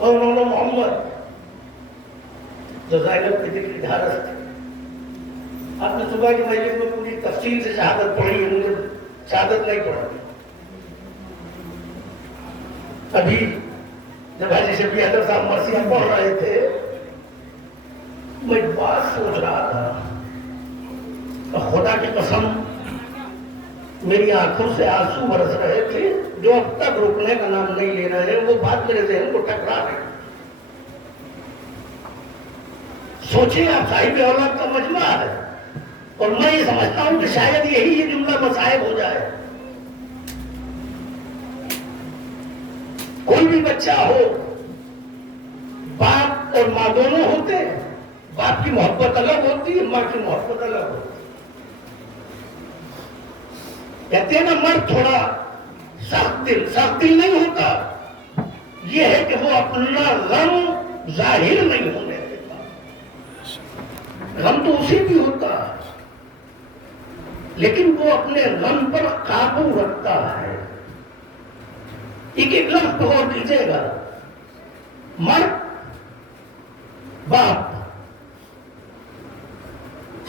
और उन्होंने मोहम्मद जो ज़ैनब के दिल की ढारस थे। आपने सुबह की मजलिस में पूरी तफसील से शहादत पढ़ी है, मुझे शहादत नहीं पढ़ी। अभी जब हाजी शफी हैदर साहब मरसिया पढ़ रहे थे, मैं बात सोच रहा था, खुदा की कसम मेरी आंखों से आंसू बरस रहे थे जो अब तक रुकने का नाम नहीं ले रहे हैं। वो बात मेरे ज़हन को टकरा रही। सोचिए आप, साहिब औलाद का मजमा है और मैं ये समझता हूं कि शायद यही ये जुमला मसाइब हो जाए। कोई भी बच्चा हो, बाप और माँ दोनों होते हैं। बाप की मोहब्बत अलग होती है, माँ की मोहब्बत अलग होती है। कहते हैं ना, मर्द थोड़ा सख्त दिल नहीं होता, यह है कि वो अपना गम जाहिर नहीं होने देता। गम तो उसे भी होता है, लेकिन वो अपने गम पर काबू रखता है। एक लफ्ज गौर कीजिएगा, मर्द बाप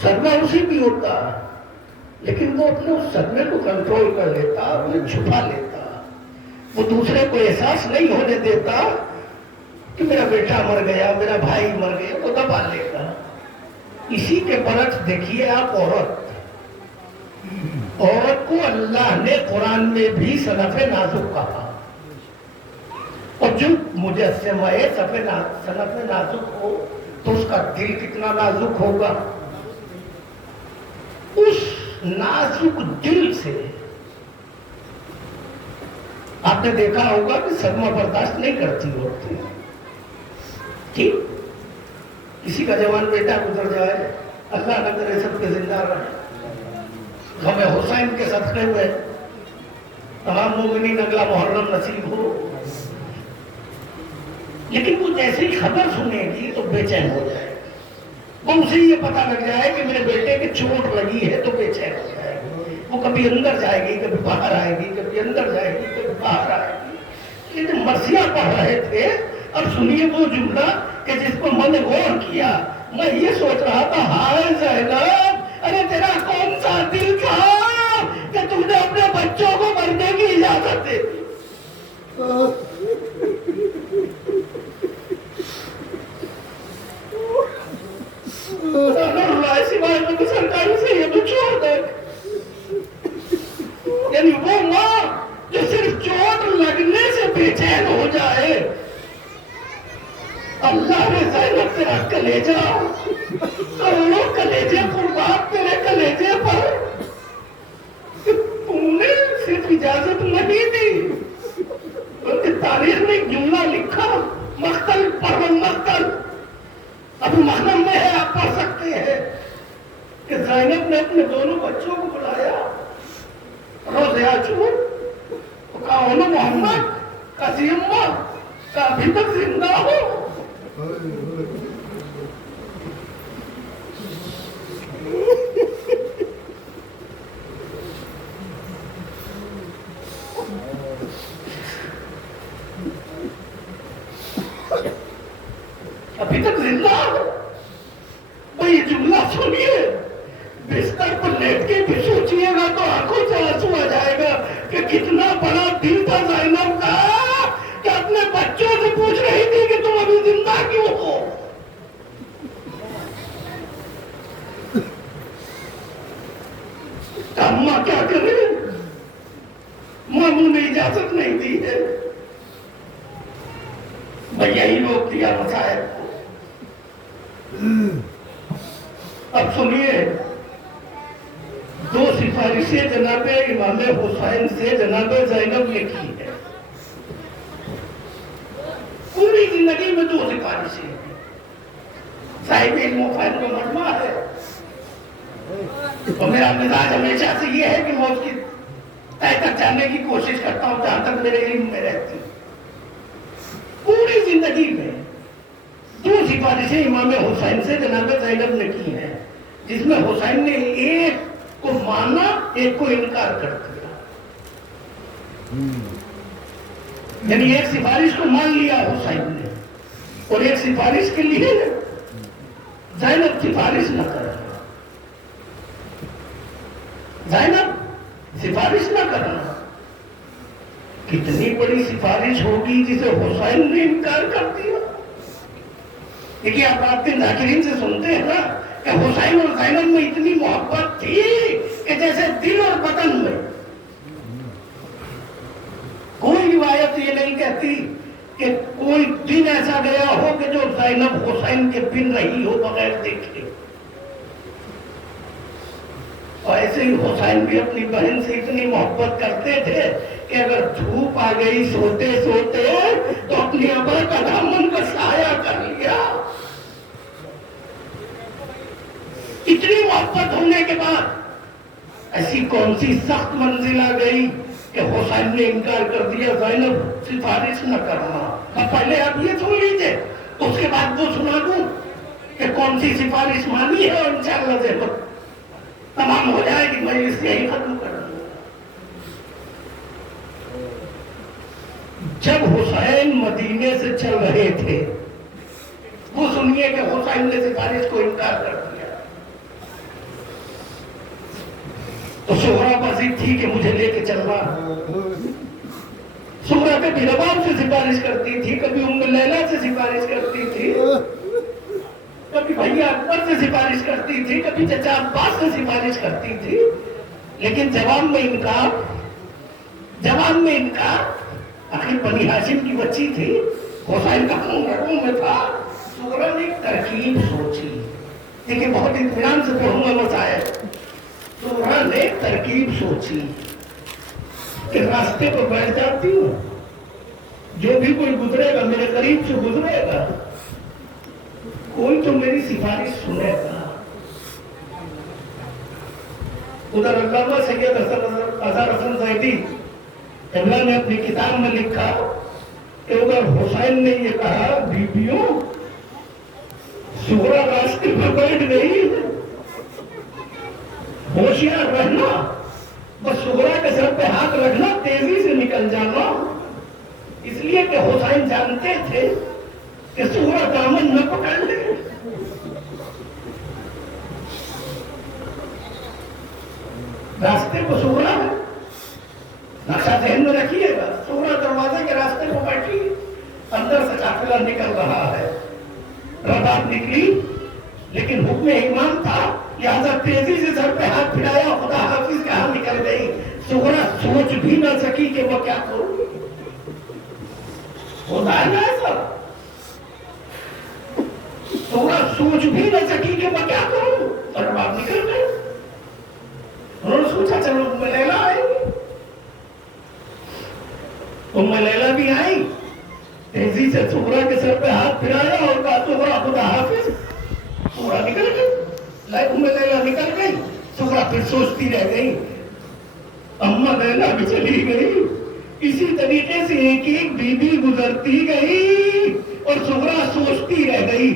सदमा उसी भी होता है, लेकिन वो अपने उस सदमे को कंट्रोल कर लेता, उन्हें छुपा लेता। वो दूसरे को एहसास नहीं होने देता कि मेरा बेटा मर गया, मेरा भाई मर गया, वो दबा लेता। इसी के बरक्स देखिए आप, औरत को अल्लाह ने कुरान में भी सनफ़े नाजुक कहा। और जो मुजस्सिमा सनफ़े नाजुक हो तो उसका दिल कितना नाजुक होगा। उस नाजुक दिल से आपने देखा होगा कि सदमा बर्दाश्त नहीं करती होती। ठीक, किसी का जवान बेटा गुजर जाए, अल्लाह न करे सबके जिंदा रहे, हमें हुसैन के सदक़े में तमाम मोमिनीन अगला मुहर्रम नसीब हो। लेकिन वो जैसे ही खबर सुनेगी तो बेचैन हो जाएगी। वो उसे ये पता लग जाए कि मेरे बेटे की चोट लगी है तो बेचैन हो जाएगी। वो कभी अंदर जाएगी, कभी बाहर आएगी, कभी अंदर जाएगी, कभी बाहर आएगी। लेकिन मरसिया पढ़ रहे थे, अब सुनिए वो जुमला कि जिसको मैंने गौर किया। मैं ये सोच रहा था, हाय ज़ैनब, अरे तेरा कौन सा दिल था कि तुमने अपने बच्चों को मरने की इजाजत दे दी। सिवाय तो सरकार से ये तो छोड़ दे। यानी वो माँ जो सिर्फ चोट लगने से बेचैन हो जाए। अल्लाह ने ज़ैनब तेरा कलेजा, करोड़ों कलेजे कुर्बान तेरे कलेजे पर, तूने सिर्फ इजाजत नहीं दी, उनकी तारीख में एक जुमला लिखा, मख्तल परवन मख्तल, अभी महरम में है, आप पढ़ सकते हैं कि ज़ैनब ने अपने दोनों बच्चों को बुलाया, रोज़े आशूर, कहा मोहम्मद का जिम्मा का अभी तक जिंदा हो। अभी तक जिंदा हो। भाई ये जुमला सुनिए, बिस्तर पर लेट के भी सोचिएगा तो आंखों से आंसू आ जाएगा कि कितना बड़ा दिल था ज़ैनब का कि अपने बच्चों से पूछ रही थी कि तुम अभी जिंदा क्यों हो। अम्मा क्या करे, मामू ने इजाजत नहीं दी है। भैया ही रोक दिया मसाइब को। अब सुनिए, दो सिफारिशें जनाबे इमाम हुसैन से जनाबे ज़ैनब ने की है। पूरी जिंदगी में दो सिफारिशें। साहिब इल्म फैन का मजमा है और मेरा मिजाज हमेशा से ये है कि मैं उसकी तय तक जानने की कोशिश करता हूं जहां तक मेरे इल्म में रहती हूं। पूरी जिंदगी में दो सिफारिशें इमाम हुसैन से जनाब ज़ैनब ने की हैं, जिसमें हुसैन ने एक को माना, एक को इनकार कर दिया। यानी एक सिफारिश को मान लिया हुसैन ने, और एक सिफारिश के लिए ज़ैनब सिफारिश न करना, ज़ैनब सिफारिश न करना। कितनी बड़ी सिफारिश होगी जिसे हुसैन ने इनकार कर दिया। देखिए, आप आपके नाज़रीन से सुनते हैं ना कि हुसैन और ज़ैनब में इतनी मोहब्बत थी कि जैसे दिल और बदन में। कोई रिवायत ये नहीं कहती कि कोई दिन ऐसा गया हो कि जो ज़ैनब हुसैन के बिन रही हो बगैर देखे। और ऐसे ही हुसैन भी अपनी बहन से इतनी मोहब्बत करते थे कि अगर धूप आ गई सोते सोते तो अपनी अबा का दामन का साया कर लिया। इतनी मोहब्बत होने के बाद ऐसी कौन सी सख्त मंजिल आ गई कि हुसैन ने इनकार कर दिया, ज़ैनब सिफारिश न करना। अब पहले आप ये सुन लीजिए, उसके बाद वो सुना दूं कि कौन सी सिफारिश मानी है, और इंशाअल्लाह से तमाम हो जाएगी। मैं इसे यही खत्म कर दूंगा। जब हुसैन मदीने से चल रहे थे, वो सुनिए कि हुसैन ने सिफारिश को इनकार कर दिया। तो सुहरा बसी थी कि मुझे लेके चलना। सुहरा कभी रबाब से सिफारिश करती थी, कभी उम्म लैला से सिफारिश करती थी, कभी भैया अकबर से सिफारिश करती थी, कभी चचा अब्बास से सिफारिश करती थी। लेकिन जवाब में इनकार। आखिर बनी हाशिम की बच्ची थी, हुसैन का खून रगों में था। सुहरा ने एक तरकीब सोची। देखिए, बहुत इत्मीनान से पढ़ूंगा मसाइल। सुहरा ने तरकीब सोची कि रास्ते पर बैठ जाती हूँ, जो भी कोई गुजरेगा मेरे करीब से गुजरेगा, कोई तो मेरी सिफारिश सुनेगा। उधर अल्लामा सैयद अज़हर हसन ज़ैदी ने अपनी किताब में लिखा कि उधर हुसैन ने ये कहा, बीबियों सुहरा रास्ते पर बैठ गई, होशियार रहना, बस सुहरा के सर पे हाथ रखना, तेजी से निकल जाना। इसलिए कि हुसैन जानते थे कि सुहरा दामन न पकड़ ले। रास्ते को सुहरा है, नक्शा ध्यान में रखिएगा। सुहरा दरवाजे के रास्ते को बैठी, अंदर से काफिला निकल रहा है। रबाब निकली, लेकिन हुक्म इमाम था, लिहाजा तेजी से सर पे हाथ फिराया, खुदा हाफिज कहा निकल गई। सुहरा सोच भी न सकी कि वो क्या करूंगी। होता है ना ऐसा, सुहरा सोच भी न सकी कि मैं क्या करूं, और रबाब निकल गए। उन्होंने सोचा चलो उम्म लैला आएंगी। उम्म लैला भी आई, तेजी से सुहरा के सर पे हाथ फिराया और कहा, सुहरा खुदा हाफिज। सुहरा निकल गई, उम्म लैला निकल गई। सुहरा फिर सोचती रह गई, अम्मा लैला भी चली गई। इसी तरीके से एक एक बीबी गुजरती गई और सुहरा सोचती रह गई।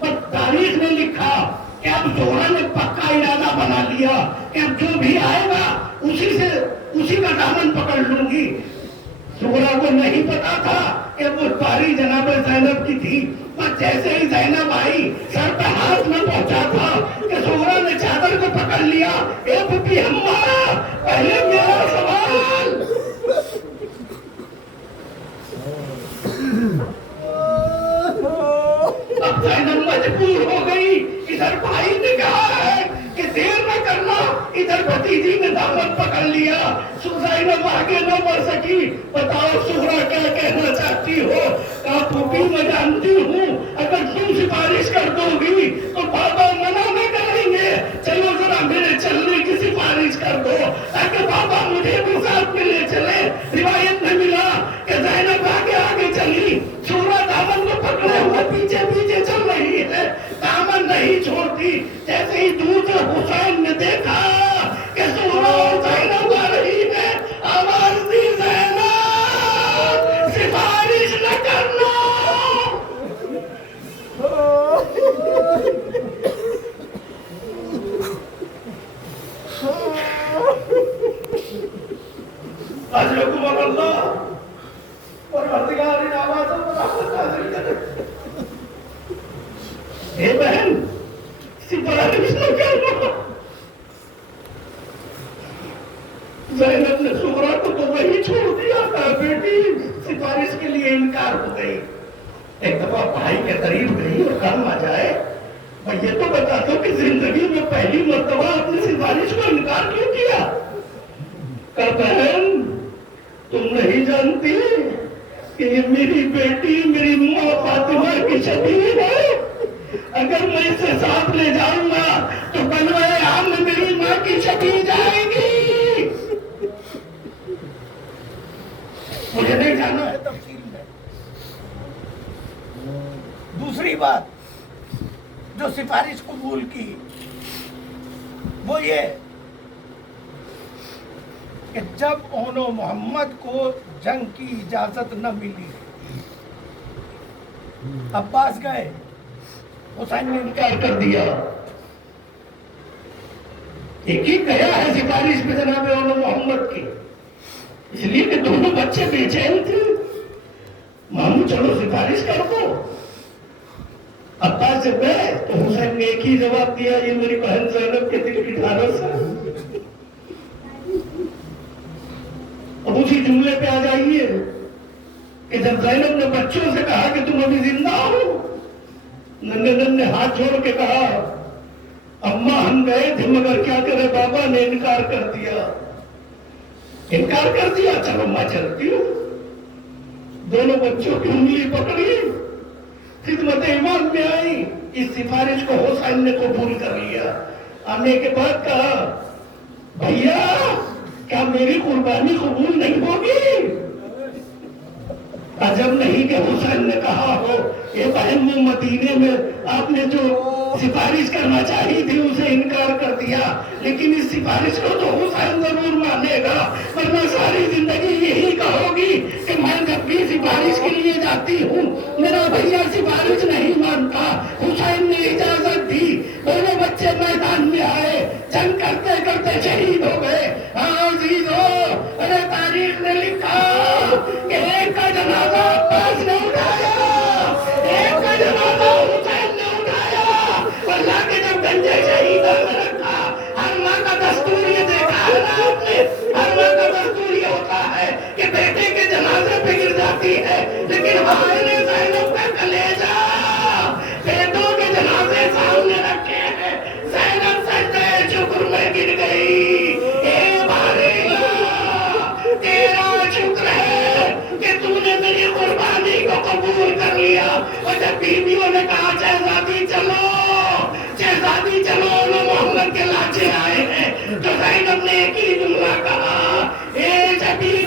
पर तारीख ने लिखा कि अब सुहरा ने पक्का इरादा बना लिया कि अब जो भी आएगा उसी का दामन पकड़ लूंगी। सुहरा को नहीं पता था कि वो पारी जनाब ज़ैनब की थी, पर जैसे ही ज़ैनब आई, सर पे हाथ न पहुंचा था कि सुहरा ने चादर को पकड़ लिया। ए पुप्पी अम्मा, पहले मेरा सवाल। अब ज़ैनब मजबूर हो गई। इधर भाई ने कहा है कि देर न करना, इधर भतीजी ने दामन पकड़ लिया। ज़ैनब आगे न बढ़ सकी। बताओ सुहरा क्या कहना चाहती हो? कहा, पुप्पी मैं जानती हूँ, अगर तुम सिफारिश कर दोगी तो बाबा मना न करेंगे। चलो जरा मेरे चलने की सिफारिश कर दो, ताकि बाबा मुझे भी साथ में ले चले। रिवायत में मिला कि ज़ैनब आगे आगे चली, सुहरा दामन को पकड़े हुए पीछे पीछे चल रही है, दामन नहीं छोड़ती। जैसे ही दूर से हुसैन ने देखा कि सुहरा और ज़ैनब आ रही है, आवाज दी, ज़ैनब सिफारिश न करना। अल्लाह और हे बहन, सिफारिश न करना। ज़ैनब ने सुगरा को तो वही छोड़ दिया था, बेटी सिफारिश के लिए इनकार हो गई। एक दफा भाई के करीब गई और काम आ जाए, भाई ये तो बता दो कि जिंदगी में पहली मर्तबा अपनी सिफारिश को इनकार क्यों किया? कहा बहन तुम नहीं जानती कि ये मेरी बेटी मेरी माँ फातिमा की शबीह है। अगर मैं इसे साथ ले जाऊंगा तो बनवाए आम में मेरी माँ की शबीह जाएगी। मुझे नहीं जाना है तफसील में। दूसरी बात जो सिफारिश कबूल की वो ये कि जब उन्होंने मोहम्मद को जंग की इजाजत न मिली, अब्बास गए, हुसैन ने इनकार कर दिया। एक ही गया है सिफारिश में जनाब मोहम्मद की, इसलिए कि दोनों बच्चे बेचैन थे। मामू चलो सिफारिश कर दो। अब्बास जब गए तो हुसैन ने एक ही जवाब दिया, ये मेरी बहन ज़ैनब के दिल की ढारस है। अब उसी जुमले पे आ जाइए कि जब ज़ैनब ने बच्चों से कहा कि तुम अभी जिंदा हो, नन्हे नन्हे हाथ जोड़ के कहा अम्मा हम गए थे मगर क्या करे बाबा ने इनकार कर दिया। इनकार कर दिया, चलो मैं चलती हूँ। दोनों बच्चों की उंगली पकड़ी, खिदमत इमाम में आई। इस सिफारिश को हुसैन ने कबूल कर लिया। आने के बाद कहा भैया क्या मेरी कुर्बानी कबूल नहीं होगी? अजब नहीं कि हुसैन ने कहा हो ये बहन वो मदीने में आपने जो सिफारिश करना चाहिए थी उसे इनकार कर दिया, लेकिन इस सिफारिश को तो हुसैन जरूर मानेगा, वरना सारी जिंदगी यही कहोगी कि मैं जब भी सिफारिश के लिए जाती हूँ मेरा भैया सिफारिश नहीं मानता। हुसैन ने इजाजत दी, दोनों बच्चे मैदान में आए, जंग करते करते शहीद हो गए। हाँ अजीजो, अरे तारीख ने लिखा कि एक का जनाजा अब्बास ने उठाया, एक का जनाजा हुसैन ने उठाया। अल्लाह के जब गंजे शहीदों में रखा, हर माँ का दस्तूर ये देखा है ना आपने, हर माँ का दस्तूर ये होता है कि बेटे के जनाजे पे गिर जाती है, लेकिन हमारे ज़ैनब का कलेजा बेटों के जनाजे सामने रखे हैं। ज़ैनब सजदे शुक्र में गिर गई। ए बारेला, तेरा शुक्र है कि तूने मेरी कुर्बानी को कबूल कर लिया। और जब बीवियों ने कहा शहजादी चलो, शहजादी चलो, मोहम्मद के लाचे आए हैं, तो ज़ैनब ने एक ही जुमला कहा, ए शबीह